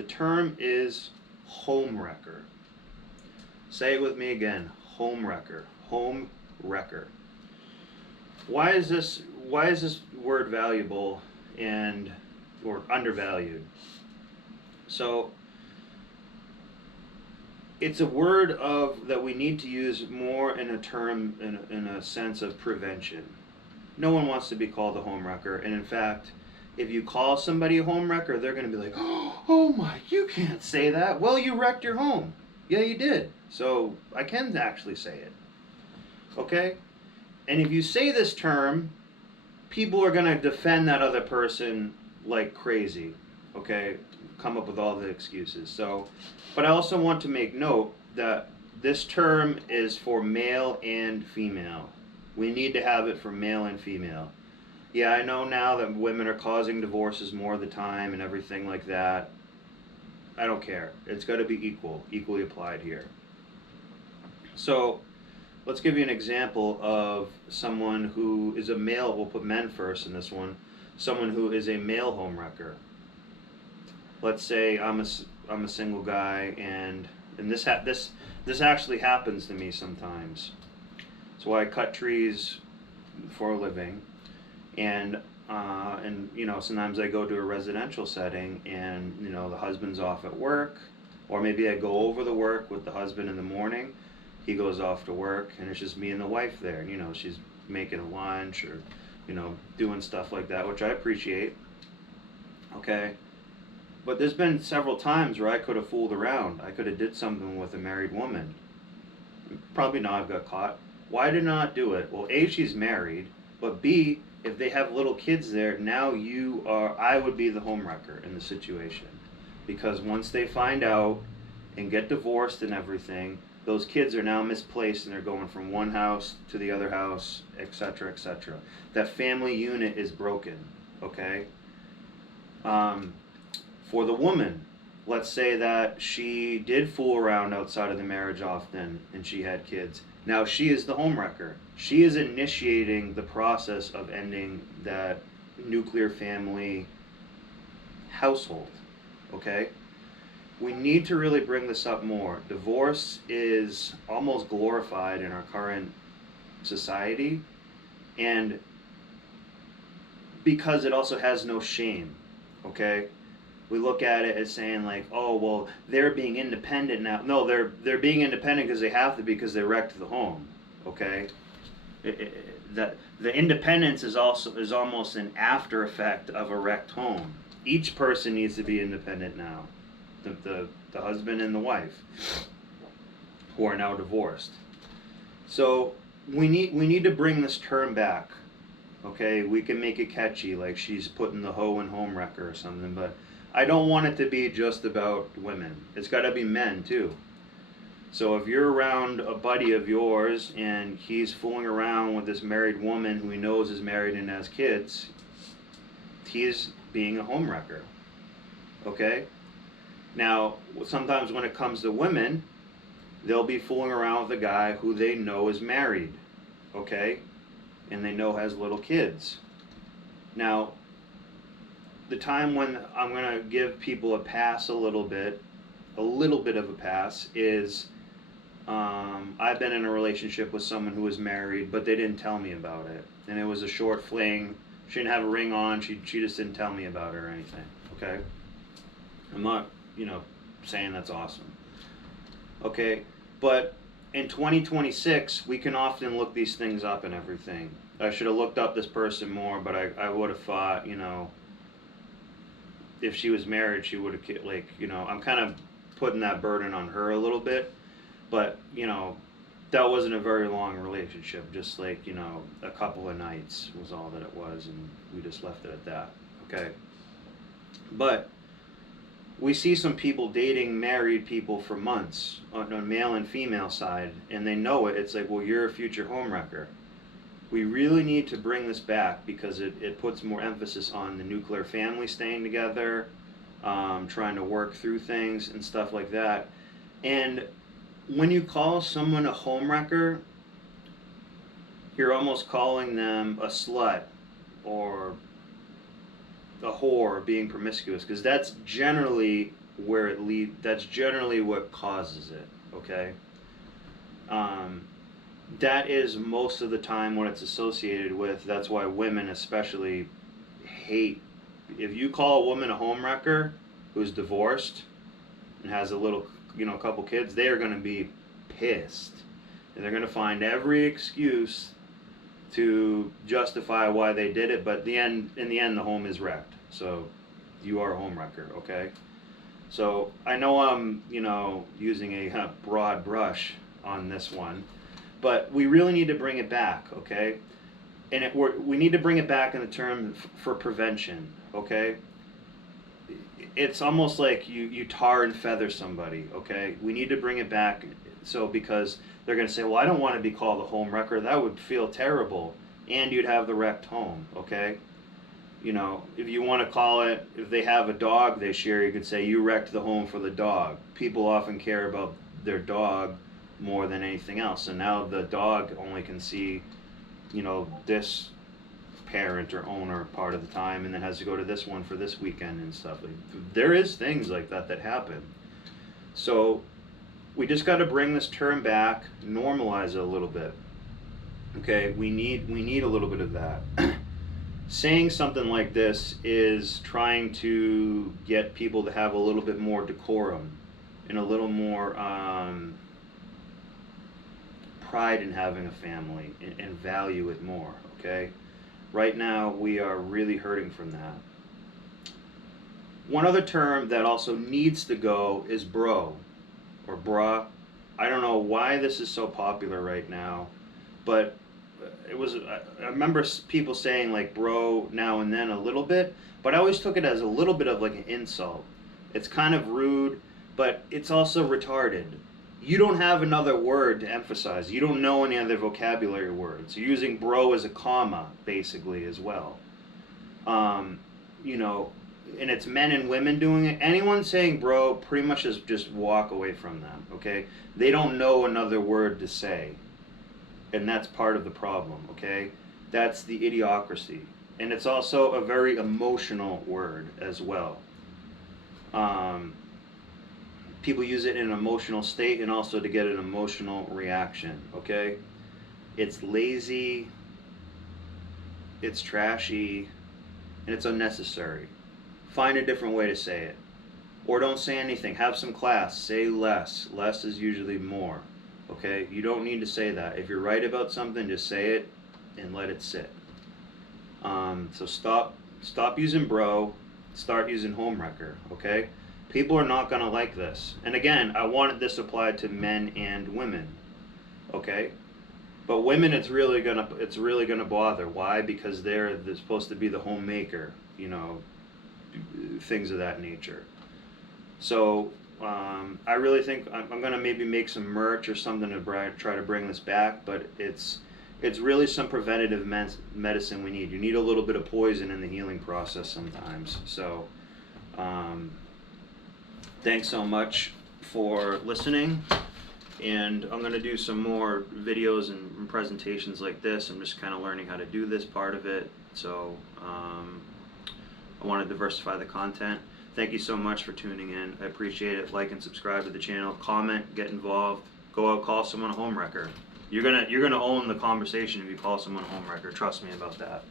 The term is home wrecker. Say it with me again. Home wrecker. Home wrecker. Why is this word valuable and or undervalued? So it's a word of that we need to use more in a term in a sense of prevention. No one wants to be called a home wrecker, and in fact, if you call somebody a home wrecker, they're going to be like, "Oh my, you can't say that." Well, you wrecked your home. Yeah, you did. So I can actually say it. Okay? And if you say this term, people are going to defend that other person like crazy. Okay? Come up with all the excuses. So, but I also want to make note that this term is for male and female. We need to have it for male and female. Yeah, I know now that women are causing divorces more of the time and everything like that. I don't care. It's got to be equally applied here. So, let's give you an example of someone who is a male. We'll put men first in this one. Someone who is a male homewrecker. Let's say I'm a single guy, and this actually happens to me sometimes. So I cut trees for a living, and sometimes I go to a residential setting, and the husband's off at work, or maybe I go over the work with the husband in the morning. He goes off to work, and it's just me and the wife there. She's making lunch or doing stuff like that, which I appreciate. Okay. But there's been several times where I could have fooled around. I could have did something with a married woman. Probably not have got caught. Why did I not do it? Well, A, she's married, but B, if they have little kids there, now I would be the homewrecker in the situation. Because once they find out and get divorced and everything, those kids are now misplaced and they're going from one house to the other house, etc., etc. That family unit is broken, okay? For the woman, let's say that she did fool around outside of the marriage often and she had kids. Now she is the homewrecker. She is initiating the process of ending that nuclear family household. Okay? We need to really bring this up more. Divorce is almost glorified in our current society, and because it also has no shame. Okay? We look at it as saying like, oh well, they're being independent now. No, they're being independent because they have to because they wrecked the home. Okay, that the independence is almost an after effect of a wrecked home. Each person needs to be independent now. The husband and the wife who are now divorced. So we need to bring this term back. Okay, we can make it catchy, like she's putting the hoe in home wrecker or something, but I don't want it to be just about women. It's got to be men too. So if you're around a buddy of yours and he's fooling around with this married woman who he knows is married and has kids, he's being a homewrecker. Okay? Now, sometimes when it comes to women, they'll be fooling around with a guy who they know is married. Okay? And they know has little kids. Now, the time when I'm going to give people a pass a little bit of a pass is I've been in a relationship with someone who was married, but they didn't tell me about it. And it was a short fling. She didn't have a ring on. She just didn't tell me about it or anything. Okay? I'm not, saying that's awesome. Okay? But in 2026, we can often look these things up and everything. I should have looked up this person more, but I would have thought, if she was married, she would have, I'm kind of putting that burden on her a little bit, but, that wasn't a very long relationship, just like, a couple of nights was all that it was, and we just left it at that, okay? But we see some people dating married people for months on the male and female side, and they know it. It's like, well, you're a future homewrecker. We really need to bring this back because it puts more emphasis on the nuclear family staying together, trying to work through things and stuff like that. And when you call someone a homewrecker, you're almost calling them a slut or a whore being promiscuous, because that's generally where it that's generally what causes it, okay? That is most of the time what it's associated with. That's why women especially hate, if you call a woman a homewrecker who's divorced and has a little, a couple kids, they are going to be pissed. And they're going to find every excuse to justify why they did it, but in the end, the home is wrecked. So you are a homewrecker, okay? So I know I'm, using a broad brush on this one, but we really need to bring it back, okay? And we need to bring it back in the term for prevention, okay? It's almost like you tar and feather somebody, okay? We need to bring it back, because they're going to say, well, I don't want to be called a home wrecker. That would feel terrible. And you'd have the wrecked home, okay? If you want to call it, if they have a dog they share, you could say, you wrecked the home for the dog. People often care about their dog more than anything else. And now the dog only can see, this parent or owner part of the time, and then has to go to this one for this weekend and stuff. There is things like that happen. So we just got to bring this term back, normalize it a little bit. Okay, we need a little bit of that. Saying something like this is trying to get people to have a little bit more decorum and a little more pride in having a family and value it more, okay? Right now, we are really hurting from that. One other term that also needs to go is bro or brah. I don't know why this is so popular right now, but I remember people saying like bro now and then a little bit, but I always took it as a little bit of like an insult. It's kind of rude, but it's also retarded. You don't have another word to emphasize. You don't know any other vocabulary words. You're using bro as a comma, basically, as well. And it's men and women doing it. Anyone saying bro pretty much just walk away from them, okay? They don't know another word to say. And that's part of the problem, okay? That's the idiocracy. And it's also a very emotional word as well. People use it in an emotional state and also to get an emotional reaction, okay? It's lazy, it's trashy, and it's unnecessary. Find a different way to say it. Or don't say anything. Have some class. Say less. Less is usually more, okay? You don't need to say that. If you're right about something, just say it and let it sit. So stop using bro, start using homewrecker, okay? People are not going to like this. And again, I wanted this applied to men and women, okay? But women, it's really gonna bother. Why? Because they're supposed to be the homemaker, things of that nature. So I really think I'm gonna maybe make some merch or something to try to bring this back. But it's really some preventative medicine we need. You need a little bit of poison in the healing process sometimes. So. Thanks so much for listening, and I'm going to do some more videos and presentations like this. I'm just kind of learning how to do this part of it, so I want to diversify the content. Thank you so much for tuning in. I appreciate it. Like and subscribe to the channel. Comment, get involved. Go out, call someone a homewrecker. You're gonna own the conversation if you call someone a homewrecker. Trust me about that.